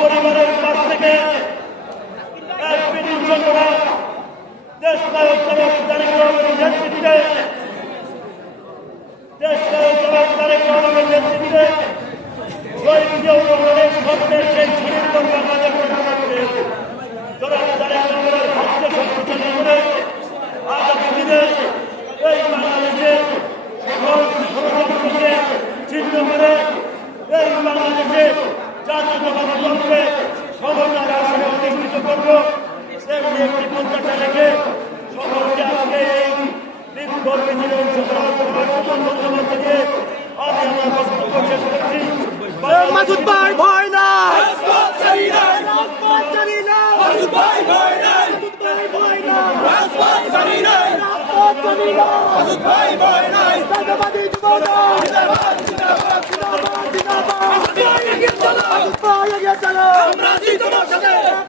পরিবারের কাছ থেকে এক বিদ্যুৎরা দেশ নায়ক জনাব তারেক রহমানের নেতৃত্বে শহীদ জিয়াউর রহমানের স্বপ্নের সেই সুন্দর বাংলাদেশ ঘোষণা করে জনাব তারেক রহমানের ভাগ্য শক্তিশালী করে আগামী দিনে এই বাংলাদেশে সকল ষড়যন্ত্রকে ছিন্ন করে এই বাংলাদেশে জাতীয়তাবাদী দলকে ক্ষমতার আসনে অধিষ্ঠিত করব তেমনি একটি প্রত্যাশা রেখে সকলকে আজকে এই বিক্ষোভ মিছিলে অংশগ্রহণ করবার জন্য ধন্যবাদ জানিয়ে আমি আমার বক্তব্য শেষ করছি। মাসুদ ভাই ভয় নাই, মাসুদ ভাই ভয় নাই, মাসুদ ভাই ভয় নাই, জাতীয়তাবাদী যুবদল জিন্দাবাদ, জিন্দাবাদ, জিন্দাবাদ, জিন্দাবাদ, মাসুদ ভাই এগিয়ে চলো, আমরা আছি তোমার সাথে।